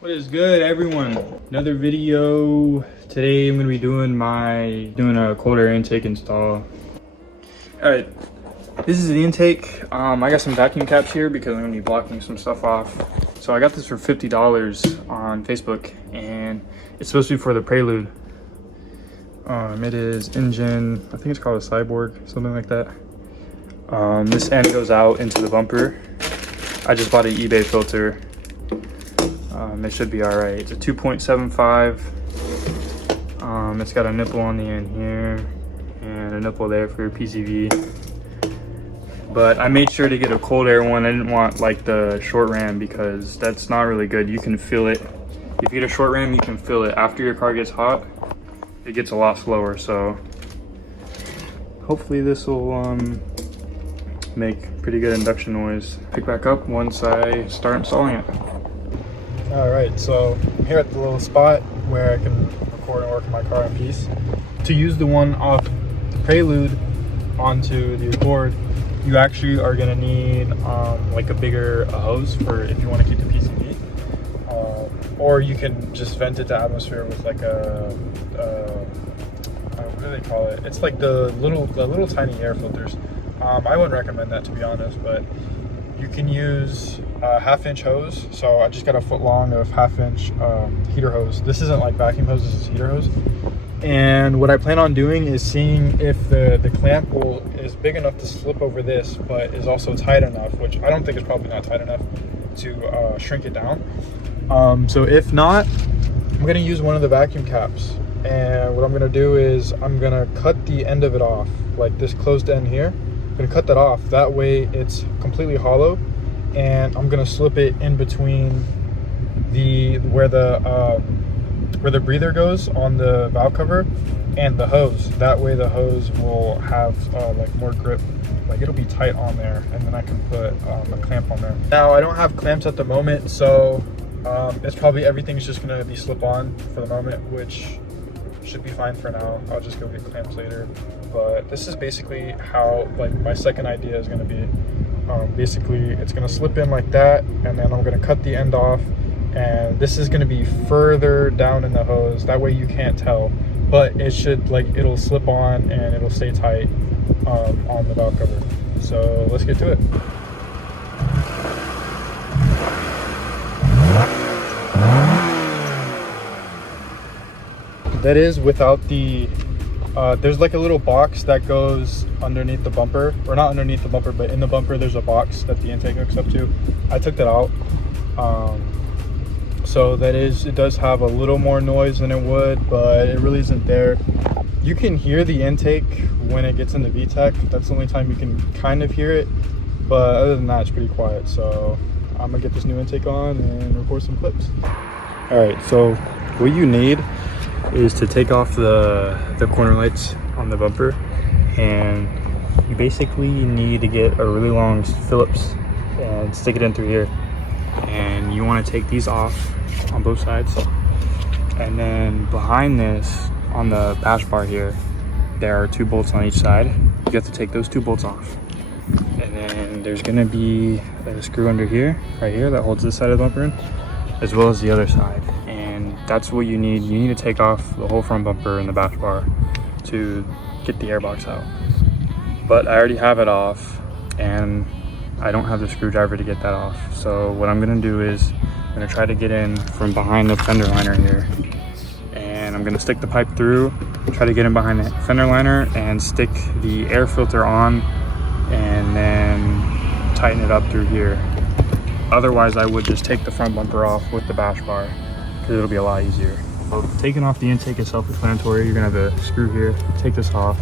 What is good, everyone? Another video. Today I'm gonna be doing a cold air intake install. All right, this is the intake. I got some vacuum caps here because I'm gonna be blocking some stuff off. So I got this for $50 on Facebook, and it's supposed to be for the Prelude. It is engine, I think it's called a Cyborg, something like that. This end goes out into the bumper. I just bought an eBay filter. It should be all right. It's a 2.75. It's got a nipple on the end here and a nipple there for your PCV. But I made sure to get a cold air one. I didn't want like the short ram because that's not really good. You can feel it. If you get a short ram, you can feel it. After your car gets hot, it gets a lot slower. So hopefully this will make pretty good induction noise. Pick back up once I start installing it. All right, so I'm here at the little spot where I can record and work in my car in peace. To use the one off the Prelude onto the Accord, you actually are gonna need like a bigger hose for if you want to keep the PCV, or you can just vent it to atmosphere with like a what do they call it? It's like the little tiny air filters. I wouldn't recommend that, to be honest, but you can use a 1/2-inch hose. So I just got a foot long of 1/2-inch heater hose. This isn't like vacuum hose, this is heater hose. And what I plan on doing is seeing if the clamp is big enough to slip over this, but is also tight enough, which I don't think is probably not tight enough to shrink it down. So if not, I'm gonna use one of the vacuum caps. And what I'm gonna do is I'm gonna cut the end of it off, like this closed end here. I'm gonna cut that off. That way it's completely hollow, and I'm gonna slip it in between where the breather goes on the valve cover and the hose. That way the hose will have like more grip, like it'll be tight on there, and then I can put a clamp on there. Now I don't have clamps at the moment, so it's probably everything's just gonna be slip on for the moment, which should be fine for now. I'll just go get clamps later. But this is basically how like my second idea is going to be. Basically it's going to slip in like that, and then I'm going to cut the end off, and this is going to be further down in the hose. That way you can't tell, but it should, like, it'll slip on and it'll stay tight on the valve cover. So let's get to it. That is without the there's like a little box that goes underneath the bumper, or not underneath the bumper, but in the bumper there's a box that the intake hooks up to. I took that out. So it does have a little more noise than it would, but it really isn't there. You can hear the intake when it gets into VTEC. That's the only time you can kind of hear it, but other than that it's pretty quiet. So I'm gonna get this new intake on and record some clips. All right, so what you need is to take off the corner lights on the bumper, and you basically need to get a really long Phillips and stick it in through here, and you want to take these off on both sides. And then behind this, on the bash bar here, there are 2 bolts on each side. You have to take those 2 bolts off, and then there's going to be a screw under here, right here, that holds this side of the bumper in, as well as the other side. And that's what you need. You need to take off the whole front bumper and the bash bar to get the airbox out. But I already have it off, and I don't have the screwdriver to get that off. So what I'm gonna do is I'm gonna try to get in from behind the fender liner here, and I'm gonna stick the pipe through, try to get in behind the fender liner and stick the air filter on, and then tighten it up through here. Otherwise, I would just take the front bumper off with the bash bar, because it'll be a lot easier. So taking off the intake is self-explanatory. You're gonna have a screw here, take this off.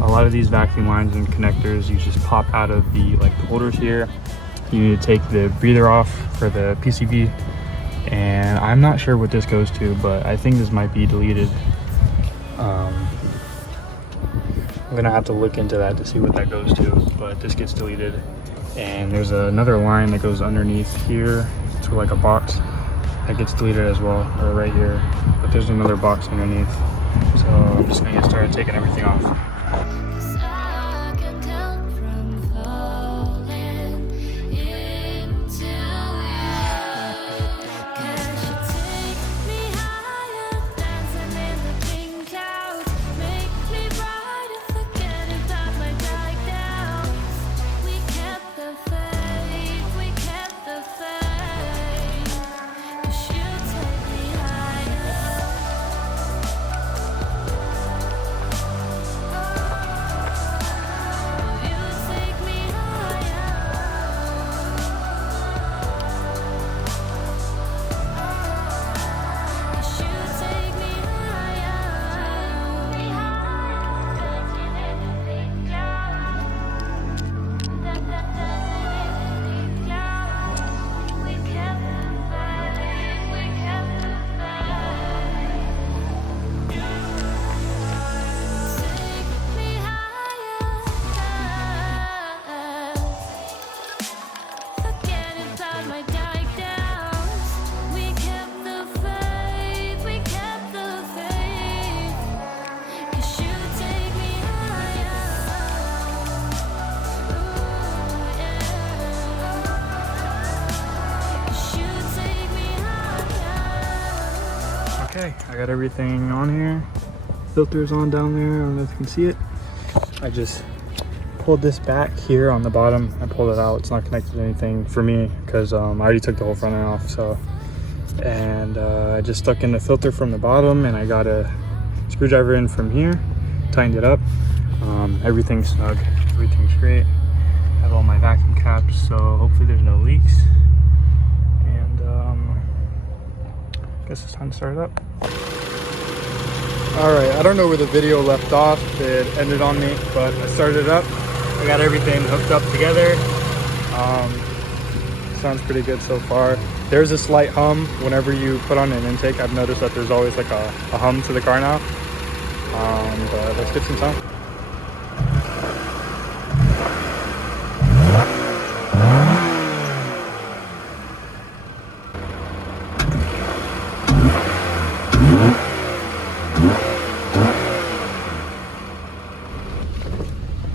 A lot of these vacuum lines and connectors, you just pop out of the holders here. You need to take the breather off for the PCV, and I'm not sure what this goes to, but I think this might be deleted. I'm gonna have to look into that to see what that goes to, but this gets deleted. And there's another line that goes underneath here to like a box that gets deleted as well, or right here, but there's another box underneath. So I'm just gonna get started taking everything off. Okay, I got everything on here. Filter's on down there, I don't know if you can see it. I just pulled this back here on the bottom. I pulled it out. It's not connected to anything for me because I already took the whole front end off. So, and I just stuck in the filter from the bottom, and I got a screwdriver in from here, tightened it up. Everything's snug, everything's great. I have all my vacuum caps, so hopefully there's no leaks. And I guess it's time to start it up. All right, I don't know where the video left off. It ended on me, but I started it up. I got everything hooked up together. Sounds pretty good so far. There's a slight hum whenever you put on an intake. I've noticed that there's always like a hum to the car now. But let's get some sound.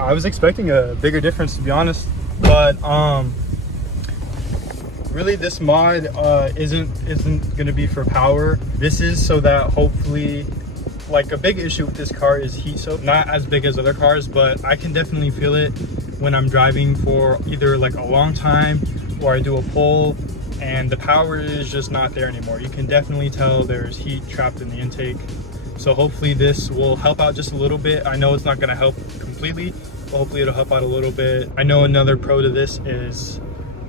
I was expecting a bigger difference, to be honest, but really this mod isn't gonna be for power. This is so that hopefully, like, a big issue with this car is heat soak. Not as big as other cars, but I can definitely feel it when I'm driving for either like a long time or I do a pull and the power is just not there anymore. You can definitely tell there's heat trapped in the intake. So hopefully this will help out just a little bit. I know it's not gonna help completely, but hopefully it'll help out a little bit. I know another pro to this is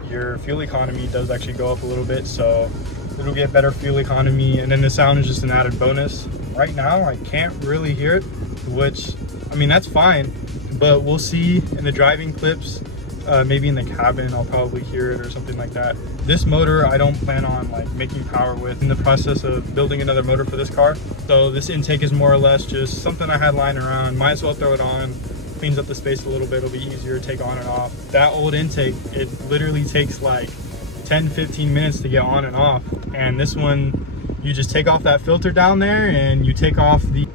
your fuel economy does actually go up a little bit, so it'll get better fuel economy, and then the sound is just an added bonus. Right now I can't really hear it, which, I mean, that's fine, but we'll see in the driving clips. Maybe in the cabin I'll probably hear it or something like that. This motor I don't plan on like making power with in the process of building another motor for this car. So this intake is more or less just something I had lying around. Might as well throw it on. Cleans up the space a little bit. It'll be easier to take on and off. That old intake, it literally takes like 10-15 minutes to get on and off. And this one, you just take off that filter down there and you take off the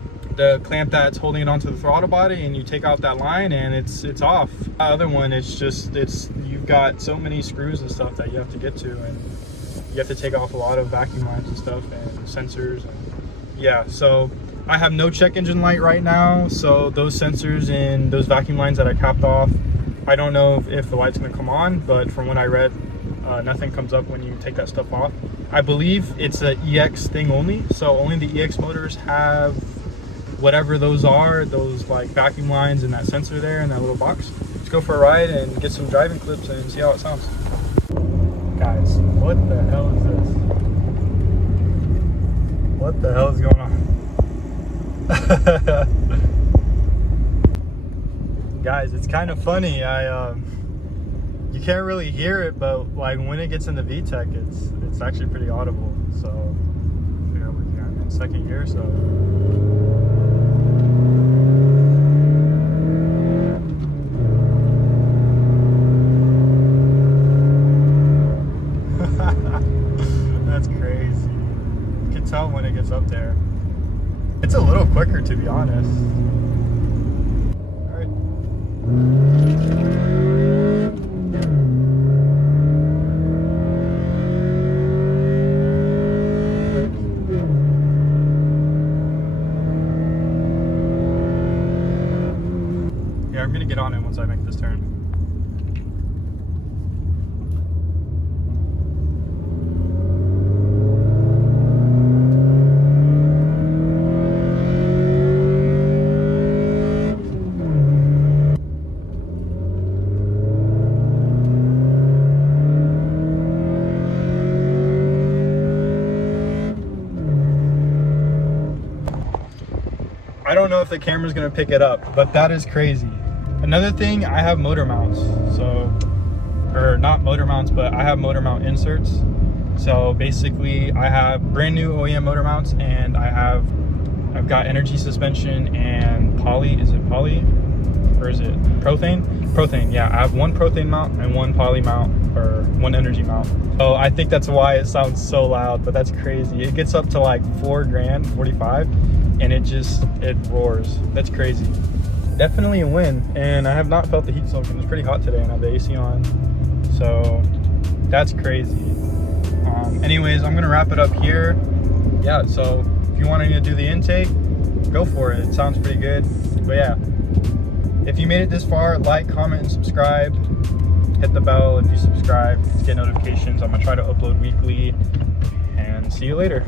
clamp that's holding it onto the throttle body, and you take out that line and it's off. The other one, you've got so many screws and stuff that you have to get to, and you have to take off a lot of vacuum lines and stuff and sensors, and yeah. So I have no check engine light right now, so those sensors and those vacuum lines that I capped off, I don't know if the light's gonna come on, but from what I read, nothing comes up when you take that stuff off. I believe it's a EX thing only, so only the EX motors have whatever those are, those like vacuum lines and that sensor there in that little box. Let's go for a ride and get some driving clips and see how it sounds. Guys, what the hell is this? What the hell is going on? Guys, it's kind of funny. You can't really hear it, but like when it gets in the VTEC, it's actually pretty audible. So yeah, we're in second gear, so that's crazy. You can tell when it gets up there. It's a little quicker, to be honest. All right. Yeah, I'm gonna get on it once I make this turn. I don't know if the camera's gonna pick it up, but that is crazy. Another thing, I have motor mounts, or not motor mounts, but I have motor mount inserts. So basically I have brand new OEM motor mounts, and I've got energy suspension and is it poly or is it prothane? Prothane, yeah. I have one prothane mount and one poly mount, or one energy mount. So I think that's why it sounds so loud, but that's crazy. It gets up to like $4 grand, 45, and it roars. That's crazy. Definitely a win, and I have not felt the heat soak, and it's pretty hot today and I have the AC on, so that's crazy. Anyways, I'm gonna wrap it up here. Yeah, so you want to do the intake, go for it. It sounds pretty good. But yeah, if you made it this far, like, comment, and subscribe. Hit the bell if you subscribe to get notifications. I'm gonna try to upload weekly, and see you later.